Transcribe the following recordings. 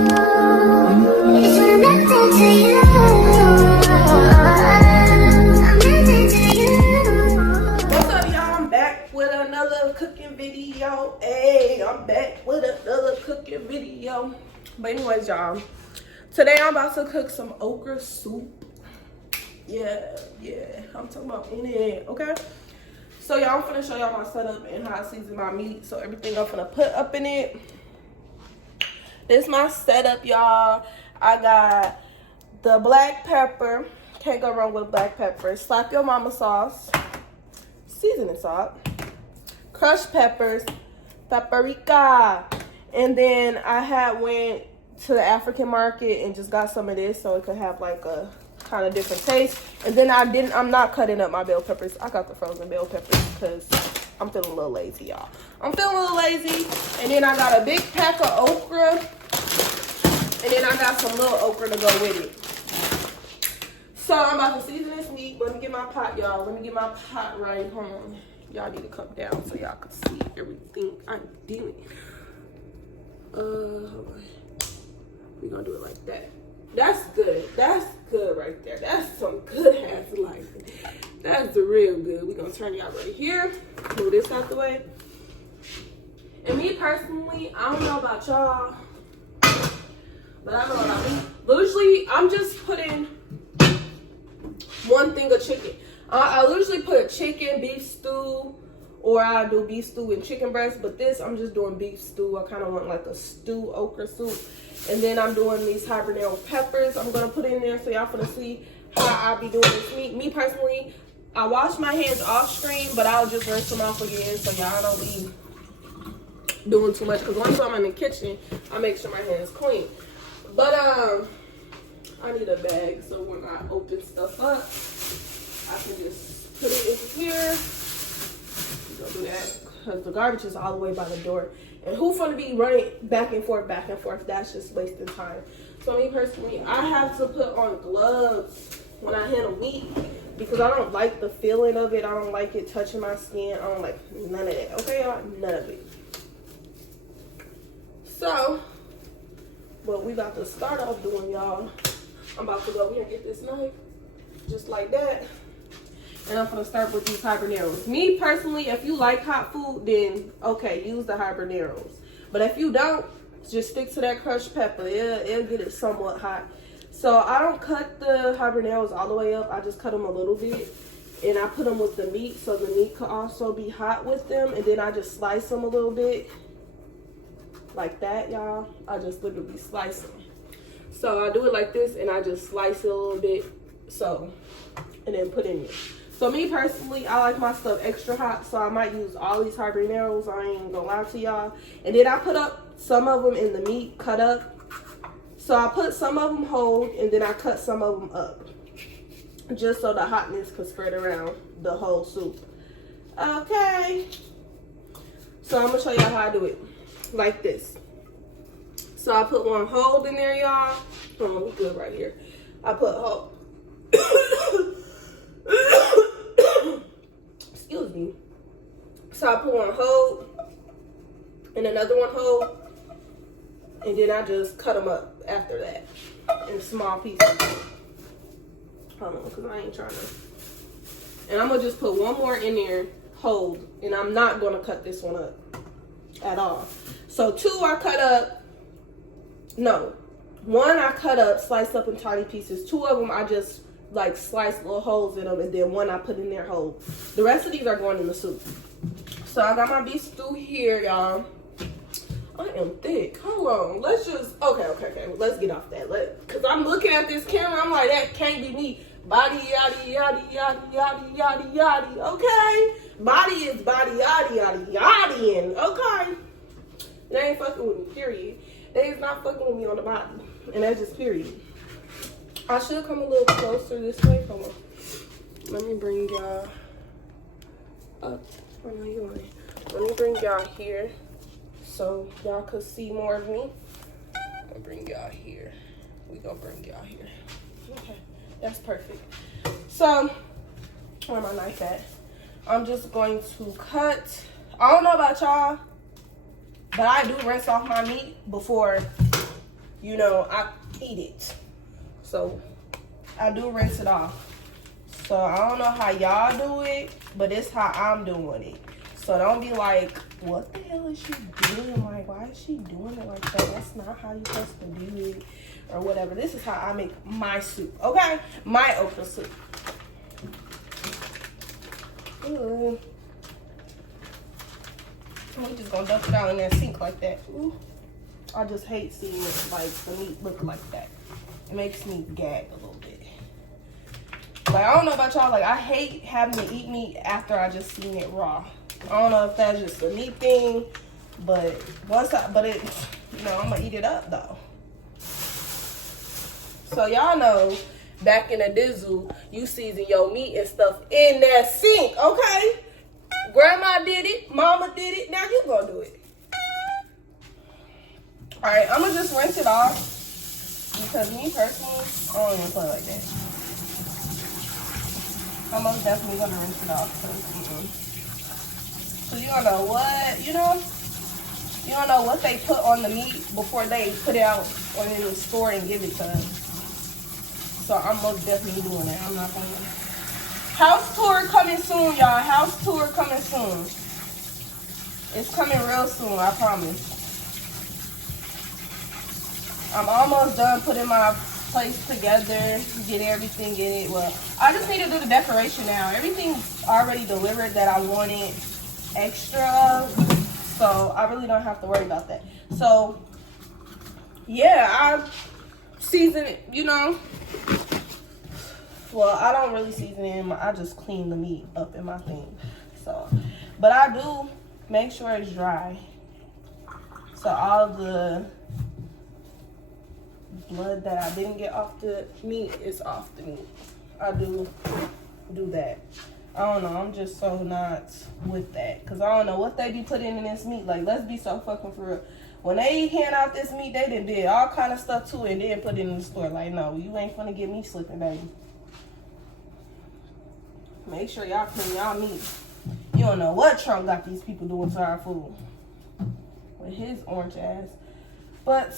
But anyways, y'all, today I'm about to cook some okra soup. Yeah, I'm talking about in it, okay? So y'all, I'm finna show y'all my setup and how I season my meat. So everything I'm finna put up in it. This is my setup, y'all. I got the black pepper. Can't go wrong with black pepper. Slap your mama sauce. Seasoning salt. Crushed peppers. Paprika. And then I went to the African market and just got some of this so it could have like a kind of different taste. And then I'm not cutting up my bell peppers. I got the frozen bell peppers because I'm feeling a little lazy, y'all. I'm feeling a little lazy. And then I got a big pack of okra. And then I got some little okra to go with it. So I'm about to season this meat. Let me get my pot, y'all. Let me get my pot right. Hold on. Y'all need to come down so y'all can see everything I'm doing. Hold on. We're gonna do it like that. That's good. That's good right there. That's some good ass life. That's real good. We're gonna turn y'all right here. Move this out the way. And me personally, I don't know about y'all, but I know about me. But usually, I'm just putting one thing of chicken. I usually put a chicken, beef stew, or I do beef stew and chicken breast. But this, I'm just doing beef stew. I kind of want like a stew okra soup. And then I'm doing these habanero peppers. I'm going to put in there so y'all finna see how I be doing this meat. Me personally, I wash my hands off screen, but I'll just rinse them off again so y'all don't be doing too much. Because once I'm in the kitchen, I make sure my hands clean. But I need a bag so when I open stuff up, I can just put it in here. Don't do that because the garbage is all the way by the door. And who finna be running back and forth? That's just wasting time. So me personally, I have to put on gloves when I handle meat because I don't like the feeling of it. I don't like it touching my skin. I don't like none of that. Okay, y'all? None of it. So, what we about to start off doing, y'all, I'm about to go over here and get this knife. Just like that. And I'm gonna start with these habaneros. Me personally, if you like hot food, then okay, use the habaneros. But if you don't, just stick to that crushed pepper. It'll get it somewhat hot. So I don't cut the habaneros all the way up. I just cut them a little bit. And I put them with the meat so the meat could also be hot with them. And then I just slice them a little bit. Like that, y'all. I just literally slice them. So I do it like this and I just slice it a little bit. So, and then put in it. So me personally, I like my stuff extra hot, so I might use all these habaneros. I ain't gonna lie to y'all. And then I put up some of them in the meat, cut up. So I put some of them whole, and then I cut some of them up. Just so the hotness could spread around the whole soup. Okay. So I'm gonna show y'all how I do it. Like this. So I put one whole in there, y'all. Hold on, we good right here. I put whole. Excuse me. So I put one whole and another one whole, and then I just cut them up after that in small pieces. Hold on, because I ain't trying to. And I'm gonna just put one more in there whole, and I'm not gonna cut this one up at all. So two I cut up. No, one I cut up, sliced up in tiny pieces. Two of them I just like slice little holes in them, and then one I put in there whole. The rest of these are going in the soup. So I got my beef stew here, y'all. I am thick. Hold on. Let's just okay. Let's get off that. Cause I'm looking at this camera, I'm like, that can't be me. Body yaddy yaddy yaddy yaddy yaddy yaddy. Okay. Body is body yaddy yaddy yaddy. Okay. They ain't fucking with me, period. They is not fucking with me on the body. And that's just period. I should come a little closer this way. Hold on. Let me bring y'all up. I know you want it. Let me bring y'all here so y'all could see more of me. I'll bring y'all here. We gonna bring y'all here. Okay, that's perfect. So, where my knife at? I'm just going to cut. I don't know about y'all, but I do rinse off my meat before you know, I eat it. So I do rinse it off. So I don't know how y'all do it, but it's how I'm doing it. So don't be like, what the hell is she doing? Like, why is she doing it like that? That's not how you're supposed to do it, or whatever. This is how I make my soup, okay? My okra soup. Ooh. We just gonna dump it out in that sink like that. Ooh. I just hate seeing it, like the meat look like that. It makes me gag a little bit. Like, I don't know about y'all, like I hate having to eat meat after I just seen it raw. I don't know if that's just a me thing, but it, you know, I'm gonna eat it up though. So y'all know, back in the dizzle, you season your meat and stuff in that sink, okay? Grandma did it, mama did it, now you gonna do it. All right, I'm gonna just rinse it off because me personally, I don't even play like that. I'm most definitely gonna rinse it off because you don't know what, you don't know what they put on the meat before they put it out or in the store and give it to us. So I'm most definitely doing that. I'm not gonna. House tour coming soon, y'all. House tour coming soon. It's coming real soon, I promise. I'm almost done putting my place together, get everything in it. Well, I just need to do the decoration now. Everything's already delivered that I wanted extra of, so I really don't have to worry about that. So, yeah, I season it, you know. Well, I don't really season it. I just clean the meat up in my thing. So, but I do make sure it's dry. So all the blood that I didn't get off the meat is off the meat. I do that. I don't know. I'm just so not with that. Because I don't know what they be putting in this meat. Like, let's be so fucking for real. When they hand out this meat, they did all kind of stuff to it and then put it in the store. Like, no, you ain't finna get me slipping, baby. Make sure y'all clean y'all meat. You don't know what Trump got these people doing to our food with his orange ass. But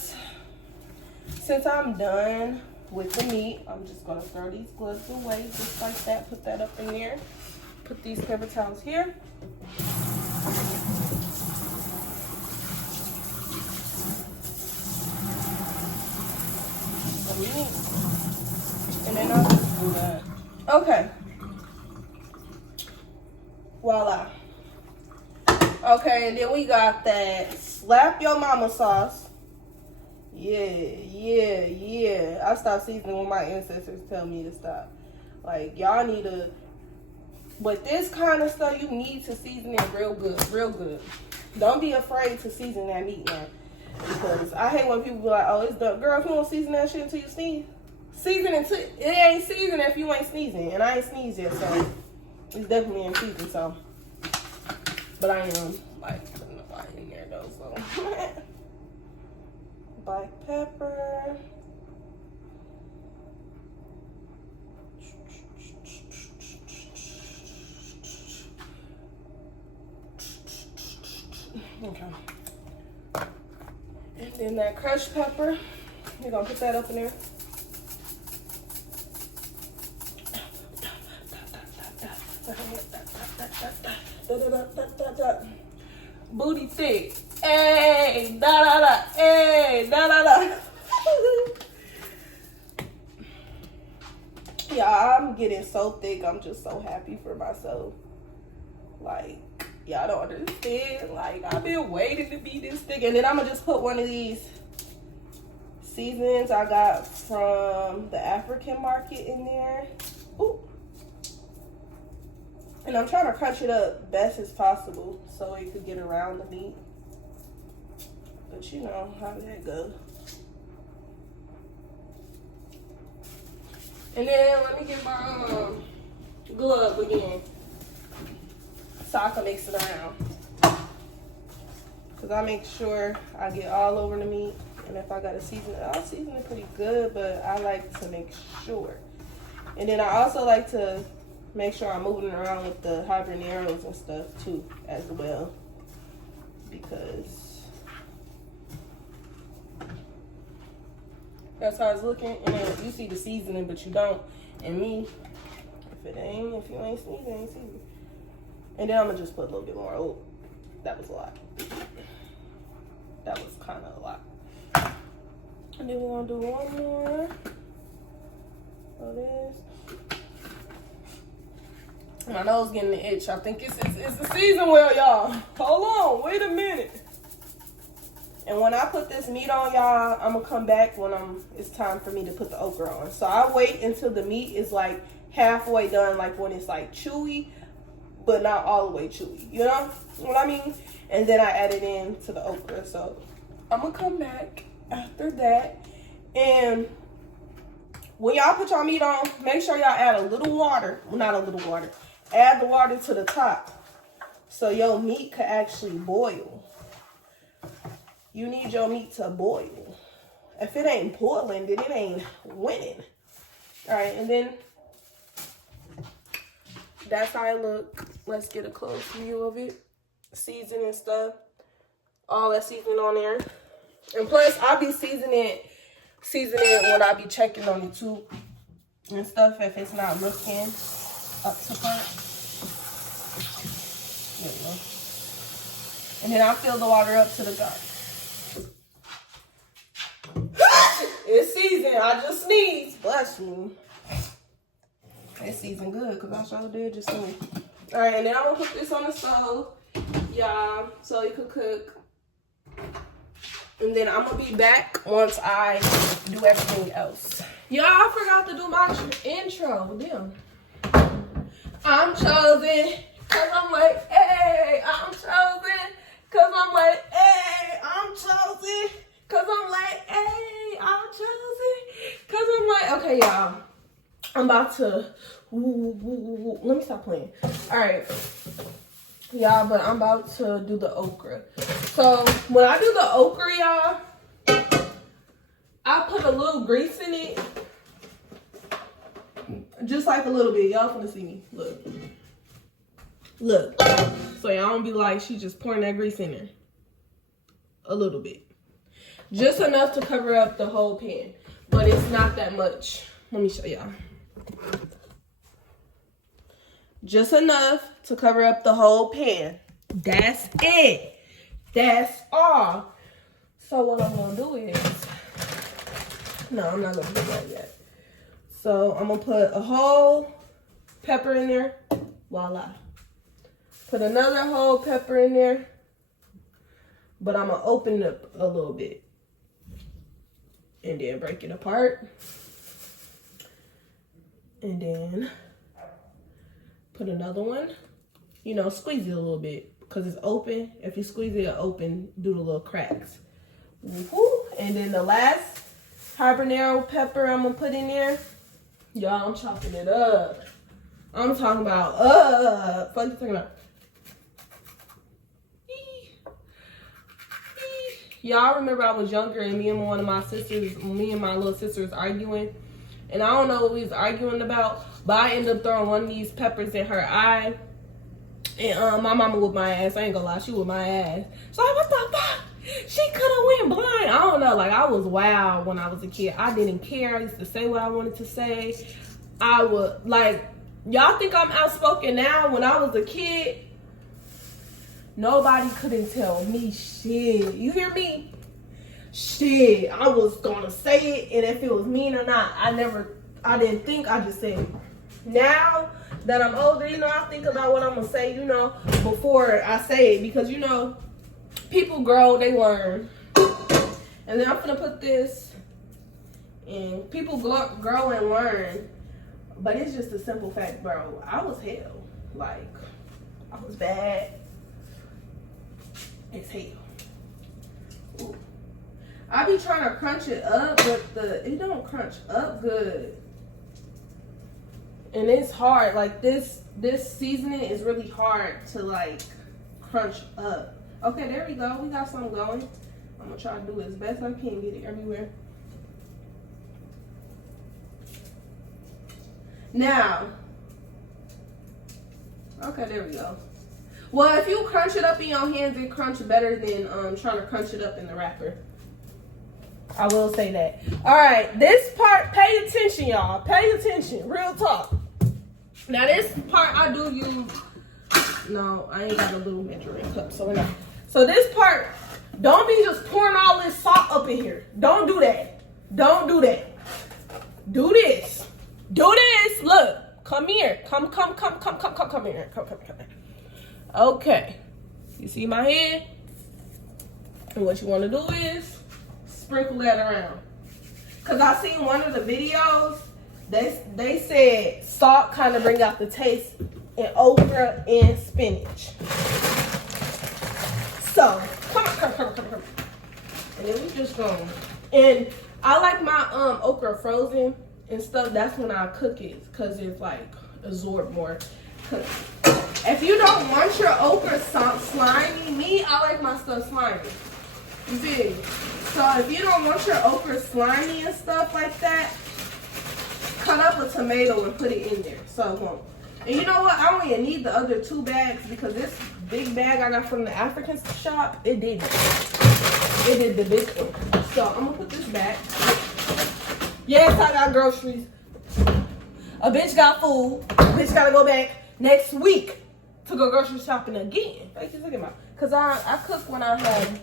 since I'm done with the meat, I'm just gonna throw these gloves away just like that. Put that up in there. Put these paper towels here. The meat. And then I'll just do that. Okay. Voila. Okay, and then we got that slap your mama sauce. Yeah. I stopped seasoning when my ancestors tell me to stop. Like, y'all need to, with this kind of stuff, you need to season it real good. Don't be afraid to season that meat, man. Because I hate when people be like, oh, it's done. Girl, if you don't season that shit until you sneeze, season it ain't season if you ain't sneezing. And I ain't sneezed yet, so it's definitely in season, so. But I am, like, putting the fire in there, though, so. Black pepper. Okay. And then that crushed pepper. We're gonna put that up in there. Booty thick. Hey, da da da. Hey, da da da. Yeah, I'm getting so thick. I'm just so happy for myself. Like, y'all don't understand. Like, I've been waiting to be this thick. And then I'm gonna just put one of these seasonings I got from the African market in there. Ooh. And I'm trying to crunch it up best as possible so it could get around the meat. But you know how that goes. And then let me get my glove again so I can mix it around. Because I make sure I get all over the meat. And if I got to season it, I'll season it pretty good, but I like to make sure. And then I also like to make sure I'm moving around with the habaneros and stuff too, as well. Because That's how it's looking. And then you see the seasoning, but you don't. And me, if you ain't sneezing, ain't seasoning. And then I'm gonna just put a little bit more. Oh, that was a lot. That was kind of a lot. And then we're gonna do one more of this. My nose getting the itch. I think it's the season well, y'all. Hold on, wait a minute. And when I put this meat on, y'all, I'm gonna come back when it's time for me to put the okra on. So I wait until the meat is like halfway done, like when it's like chewy, but not all the way chewy. You know what I mean? And then I add it in to the okra. So I'm gonna come back after that. And when y'all put your meat on, make sure y'all add a little water. Well, not a little water. Add the water to the top so your meat could actually boil. You need your meat to boil. If it ain't boiling, then it ain't winning. All right, and then that's how it look. Let's get a close view of it. Seasoning stuff. All that seasoning on there. And plus, I'll be seasoning when I be checking on it too. And stuff if it's not looking up to part. There we go. And then I fill the water up to the gut. It's seasoned. I just sneezed. Bless me. It's seasoned good because I sure did just sneeze. Alright, and then I'm going to put this on the stove, y'all, so it could cook. And then I'm going to be back once I do everything else. Y'all, I forgot to do my intro. Damn. I'm chosen because I'm like, hey, I'm chosen because I'm like, hey, I'm chosen because I'm like, hey, I'm chosen because I'm like, okay, y'all. I'm about to, let me stop playing. All right, y'all, but I'm about to do the okra. So when I do the okra, y'all, I put a little grease in it. Just like a little bit. Y'all finna see me. Look. Look. So y'all don't be like, she just pouring that grease in there. A little bit. Just enough to cover up the whole pan. But it's not that much. Let me show y'all. Just enough to cover up the whole pan. That's it. That's all. So what I'm gonna do is, no, I'm not gonna do that yet. So I'm gonna put a whole pepper in there. Voila. Put another whole pepper in there. But I'm gonna open it up a little bit. And then break it apart. And then put another one. You know, squeeze it a little bit because it's open. If you squeeze it open, do the little cracks. Woo-hoo. And then the last habanero pepper I'm gonna put in there. Y'all, I'm chopping it up. I'm talking about fuck you talking about. Y'all remember I was younger and me and my little sister was arguing. And I don't know what we was arguing about, but I ended up throwing one of these peppers in her eye. And my mama whooped my ass. I ain't gonna lie, she whooped my ass. So like, what the fuck? She could have went blind. I don't know. Like, I was wild when I was a kid. I didn't care. I used to say what I wanted to say. I would, like, y'all think I'm outspoken now? When I was a kid, nobody couldn't tell me shit. You hear me? Shit. I was gonna say it, and if it was mean or not, I didn't think, I just said it. Now that I'm older, you know, I think about what I'm gonna say, you know, before I say it, because, you know, people grow, they learn. And then I'm gonna put this, and people grow and learn, but it's just a simple fact, bro. I was hell. Like, I was bad as hell. Ooh. I be trying to crunch it up, but it don't crunch up good. And it's hard. Like, this seasoning is really hard to, like, crunch up. Okay, there we go. We got something going. I'm going to try to do it as best I can. Get it everywhere. Now. Okay, there we go. Well, if you crunch it up in your hands, it crunch better than trying to crunch it up in the wrapper. I will say that. All right, this part, pay attention, y'all. Pay attention. Real talk. Now, this part I do use. No, I ain't got a little measuring cup, so we're not. So this part, don't be just pouring all this salt up in here. Don't do that. Don't do that. Do this. Do this. Look. Come here. Come here. Come here. Okay. You see my hand? And what you want to do is sprinkle that around. Because I seen one of the videos, they said salt kind of bring out the taste in okra and spinach. So, come on. And then we just go. And I like my okra frozen and stuff. That's when I cook it because it's like absorb more. If you don't want your okra slimy, I like my stuff slimy. You see? So if you don't want your okra slimy and stuff like that, cut up a tomato and put it in there so it won't. And you know what? I don't even need the other 2 bags because this big bag I got from the African shop, it didn't. It did the big one. So I'm gonna put this back. Yes, I got groceries. A bitch got food. A bitch gotta go back next week to go grocery shopping again. Like, just look at my, cause I cook when I have.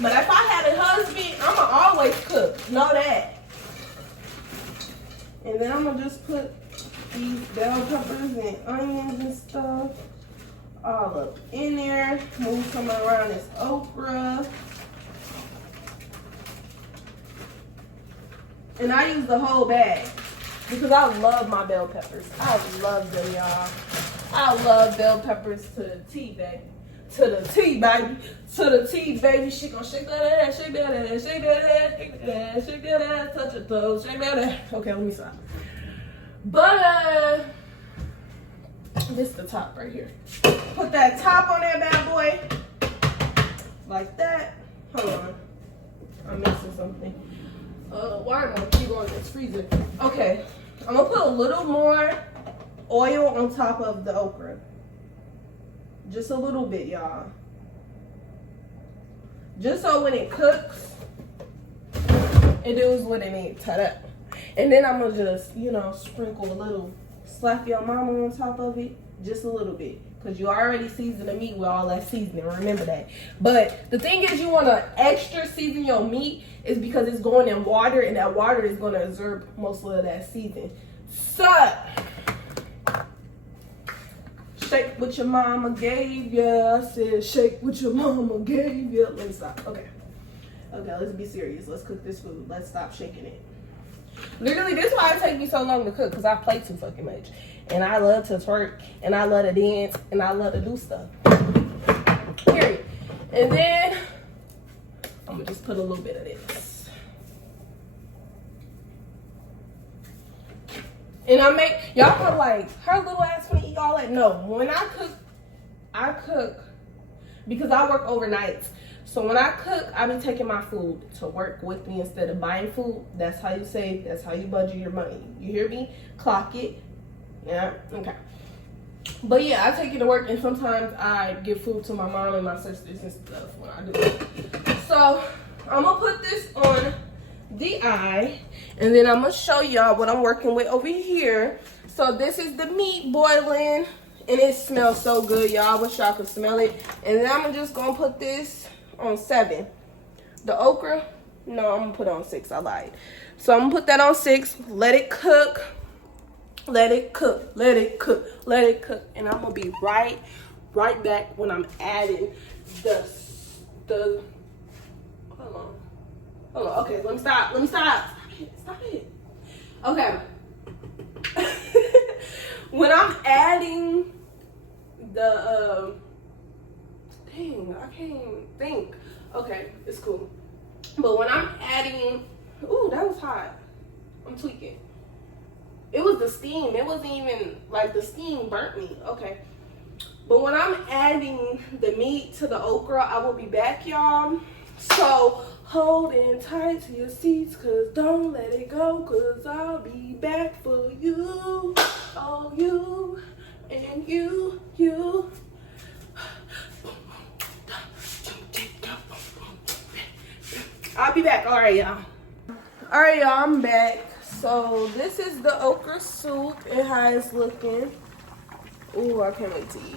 But if I had a husband, I'ma always cook. Know that. And then I'm gonna just put these bell peppers and onions and stuff all up in there. Move some around this okra. And I use the whole bag because I love my bell peppers. I love them, y'all. I love bell peppers to the T, baby. To the T, baby. To the T, baby. She gonna shake that ass, shake that ass, shake that ass, shake that ass, shake that ass, touch her toes, shake that ass. Okay, let me stop. But this is the top right here. Put that top on that bad boy. Like that. Hold on. I'm missing something. Why am I keep going in this freezer? Okay. I'm gonna put a little more oil on top of the okra. Just a little bit, y'all. Just so when it cooks, it does what it needs. Ta-da. And then I'm gonna just, you know, sprinkle a little, slap your mama on top of it, just a little bit. Because you already seasoned the meat with all that seasoning, remember that. But the thing is, you want to extra season your meat is because it's going in water, and that water is going to absorb most of that seasoning. So, shake what your mama gave ya. I said, shake what your mama gave ya. Let me stop. Okay. Okay, let's be serious. Let's cook this food. Let's stop shaking it. Literally, this is why it takes me so long to cook, because I play too fucking much. And I love to twerk, and I love to dance, and I love to do stuff. Period. And then, I'm going to just put a little bit of this. And I make, y'all are like, her little ass finna eat all that. No, when I cook because I work overnights. So when I cook, I be taking my food to work with me instead of buying food. That's how you save. That's how you budget your money. You hear me? Clock it. Yeah, okay. But yeah, I take it to work, and sometimes I give food to my mom and my sisters and stuff when I do it. So I'm gonna put this on the eye, and then I'm gonna show y'all what I'm working with over here. So this is the meat boiling, and it smells so good, y'all. I wish y'all could smell it. And then I'm just gonna put this on 7. The okra, no, I'm gonna put it on 6. I lied. So I'm gonna put that on 6. Let it cook. Let it cook, let it cook, let it cook. And I'm gonna be right back when I'm adding the hold on, okay, let me stop. Stop it. Okay. When I'm adding the, dang, I can't think. Okay, it's cool. But when I'm adding, ooh, that was hot. I'm tweaking. It was the steam. It wasn't even, like, the steam burnt me. Okay. But when I'm adding the meat to the okra, I will be back, y'all. So, hold in tight to your seats, because don't let it go, because I'll be back for you. Oh, you and you. I'll be back. All right, y'all. All right, y'all, I'm back. So this is the okra soup and how it's looking. Ooh, I can't wait to eat.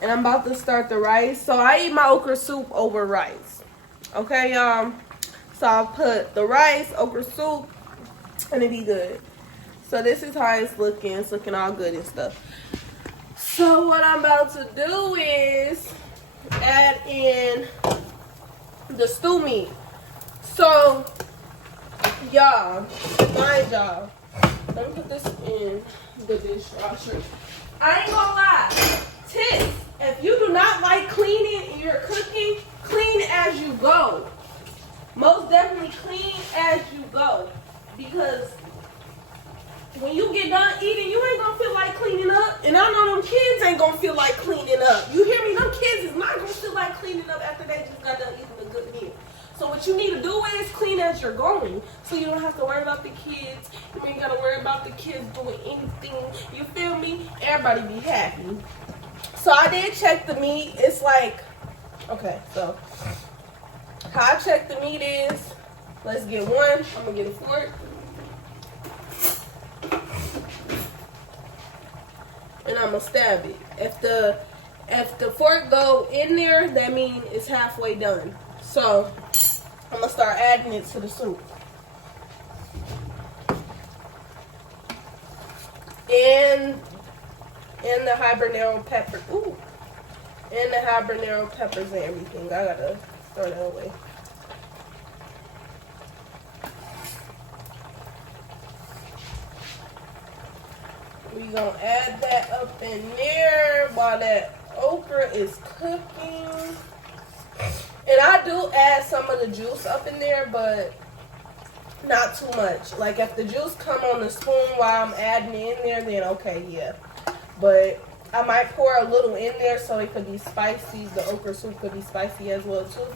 And I'm about to start the rice. So I eat my okra soup over rice. Okay, y'all. So I'll put the rice, okra soup, and it be good. So this is how it's looking. It's looking all good and stuff. So what I'm about to do is add in the stew meat. So, y'all, mind y'all, let me put this in the dishwasher. I ain't gonna lie, tips, if you do not like cleaning and you're cooking, clean as you go. Most definitely clean as you go. Because when you get done eating, you ain't gonna feel like cleaning up. And I know them kids ain't gonna feel like cleaning up. You hear me? Them kids is not gonna feel like cleaning up after they just got done eating a good meal. So what you need to do is clean as you're going. So you don't have to worry about the kids. You ain't gotta worry about the kids doing anything. You feel me? Everybody be happy. So I did check the meat. It's like, okay, so how I check the meat is, let's get one. I'm gonna get a fork. And I'm gonna stab it. If the fork go in there, that means it's halfway done. So I'm gonna start adding it to the soup. And the habanero pepper. Ooh. And the habanero peppers and everything. I gotta throw that away. We gonna add that up in there while that okra is cooking. And I do add some of the juice up in there, but not too much. Like if the juice come on the spoon while I'm adding it in there, then okay, yeah. But I might pour a little in there so it could be spicy. The okra soup could be spicy as well too.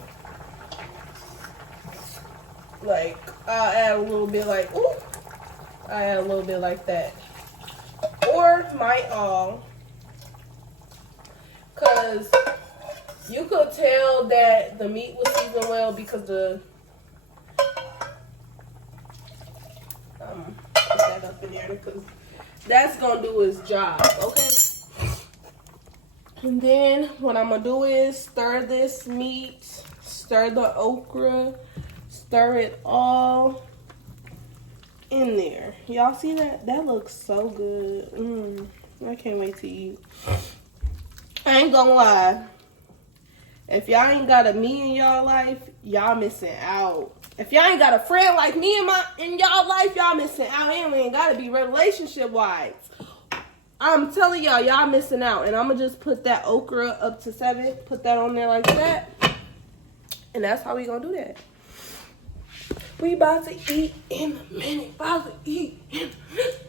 Like I'll add a little bit like, ooh. I add a little bit like that. Or might all. Cause you could tell that the meat was seasoned well because the put that up in there because that's gonna do its job, okay? And then what I'm gonna do is stir this meat, stir the okra, stir it all in there. Y'all see that? That looks so good. I can't wait to eat. I ain't gonna lie. If y'all ain't got a me in y'all life, y'all missing out. If y'all ain't got a friend like me in y'all life, y'all missing out. And we ain't gotta be relationship wise. I'm telling y'all, y'all missing out. And I'm gonna just put that okra up to 7. Put that on there like that. And that's how we gonna do that. We about to eat in a minute. About to eat in a minute.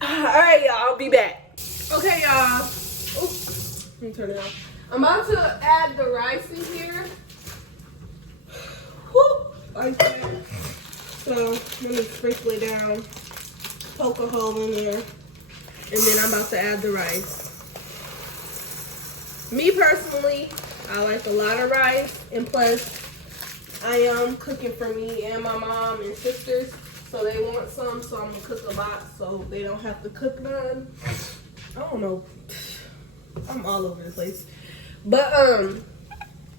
Alright, y'all. I'll be back. Okay, y'all. Let me turn it off. I'm about to add the rice in here. Woo, like that. So let me sprinkle it down, poke a hole in there, and then I'm about to add the rice. Me personally, I like a lot of rice, and plus I am cooking for me and my mom and sisters, so they want some, so I'm gonna cook a lot so they don't have to cook none. I don't know. I'm all over the place. But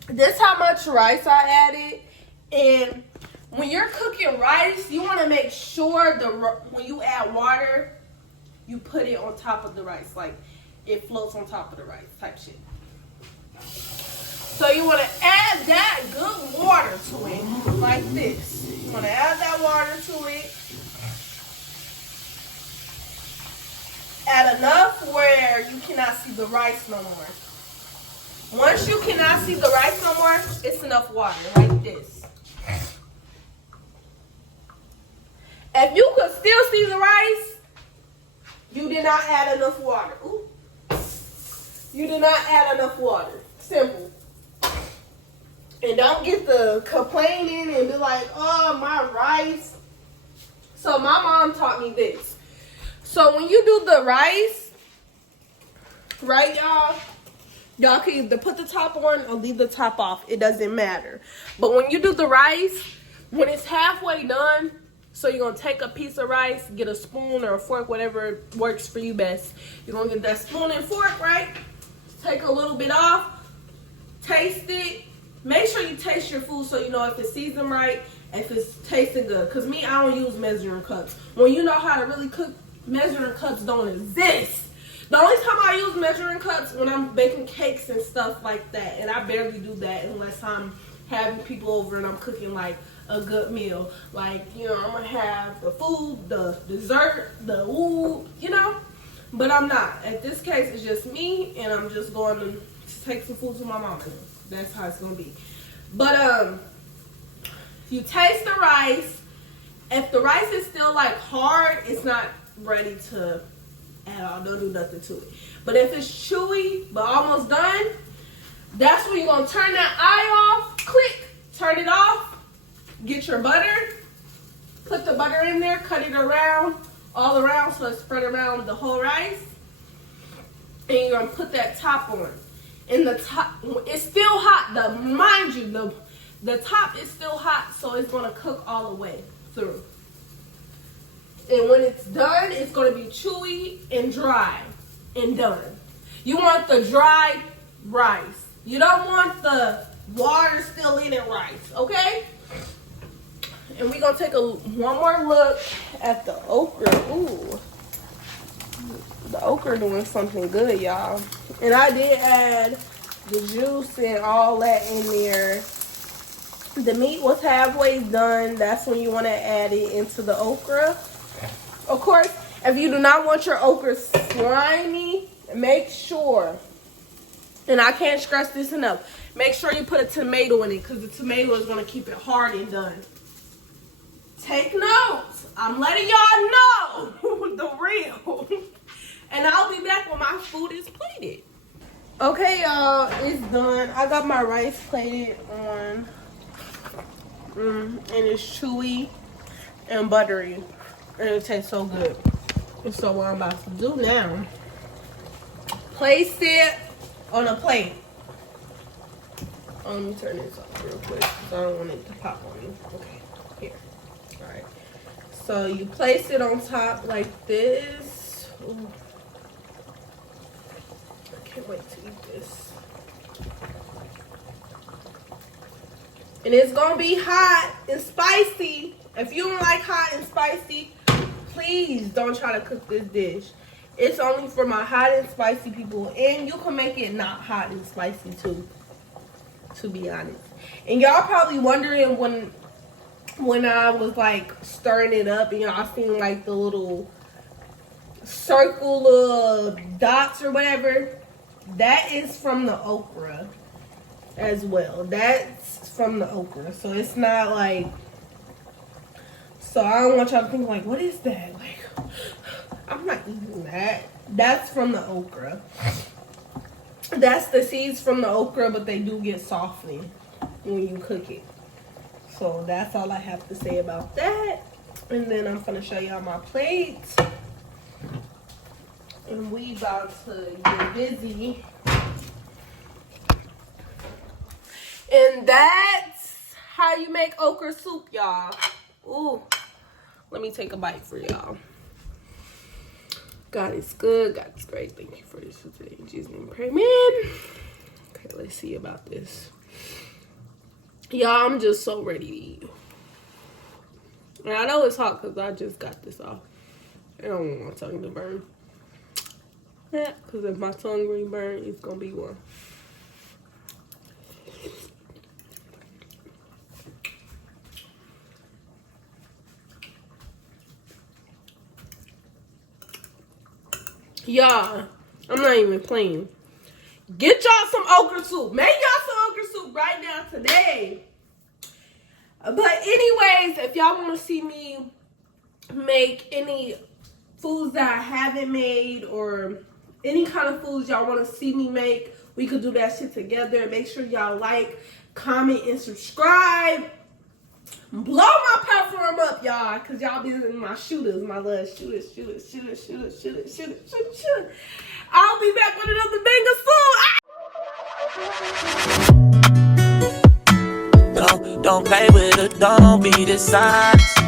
this how much rice I added. And when you're cooking rice, you want to make sure when you add water, you put it on top of the rice. Like it floats on top of the rice type shit. So you want to add that good water to it like this. You want to add that water to it. Add enough where you cannot see the rice no more. Once you cannot see the rice no more, it's enough water like this. If you could still see the rice, you did not add enough water. Ooh. You did not add enough water. Simple. And don't get the complaining and be like, oh, my rice. So my mom taught me this. So when you do the rice, right, y'all, Y'all can either put the top on or leave the top off. It doesn't matter. But when you do the rice, when it's halfway done, so you're going to take a piece of rice, get a spoon or a fork, whatever works for you best. You're going to get that spoon and fork, right? Take a little bit off. Taste it. Make sure you taste your food so you know if it's seasoned right, if it's tasting good. Because me, I don't use measuring cups. When you know how to really cook, measuring cups don't exist. The only time I use measuring cups when I'm baking cakes and stuff like that. And I barely do that unless I'm having people over and I'm cooking like a good meal. Like, you know, I'm going to have the food, the dessert, the ooh, you know. But I'm not. At this case, it's just me and I'm just going to take some food to my mama. That's how it's going to be. But, you taste the rice. If the rice is still like hard, it's not ready to at all. Don't do nothing to it. But if it's chewy but almost done, that's when you're going to turn that eye off. Click. Turn it off. Get your butter. Put the butter in there. Cut it around. All around so it's spread around the whole rice. And you're going to put that top on. And the top, it's still hot. Mind you, the top is still hot, so it's going to cook all the way through. And when it's done, it's going to be chewy and dry and done. You want the dry rice. You don't want the water still in it rice, okay? And we're going to take one more look at the okra. Ooh. The okra doing something good, y'all. And I did add the juice and all that in there. The meat was halfway done. That's when you want to add it into the okra. Of course, if you do not want your okra slimy, make sure, and I can't stress this enough, make sure you put a tomato in it because the tomato is going to keep it hard and done. Take notes. I'm letting y'all know the real. And I'll be back when my food is plated. Okay, y'all, it's done. I got my rice plated on. And it's chewy and buttery. And it tastes so good. And so what I'm about to do now, place it on a plate. Let me turn this off real quick because I don't want it to pop on you. Okay, here. Alright. So you place it on top like this. Ooh. I can't wait to eat this. And it's gonna be hot and spicy. If you don't like hot and spicy, please don't try to cook this dish. It's only for my hot and spicy people. And you can make it not hot and spicy too, to be honest. And y'all probably wondering when I was like stirring it up and y'all seen like the little circle of dots or whatever. That is from the okra as well. That's from the okra. So it's not like, so I don't want y'all to think like, what is that? Like, I'm not eating that. That's from the okra. That's the seeds from the okra, but they do get softened when you cook it. So that's all I have to say about that. And then I'm gonna show y'all my plate. And we about to get busy. And that's how you make okra soup, y'all. Ooh. Let me take a bite for y'all. God is good. God is great. Thank you for this today. In Jesus' name, pray, man. Okay, let's see about this. Y'all, I'm just so ready to eat. And I know it's hot because I just got this off. I don't want my tongue to burn. Yeah, because if my tongue really burn, it's going to be one. Y'all, I'm not even playing. Get y'all some okra soup. Make y'all some okra soup right now today. But anyways, if y'all want to see me make any foods that I haven't made or any kind of foods y'all want to see me make, we could do that shit together. Make sure y'all like, comment, and subscribe. Blow my platform up, y'all, because y'all be my shooters, my little shooters. I'll be back with another banger soon. Don't play with her, don't be dishonest.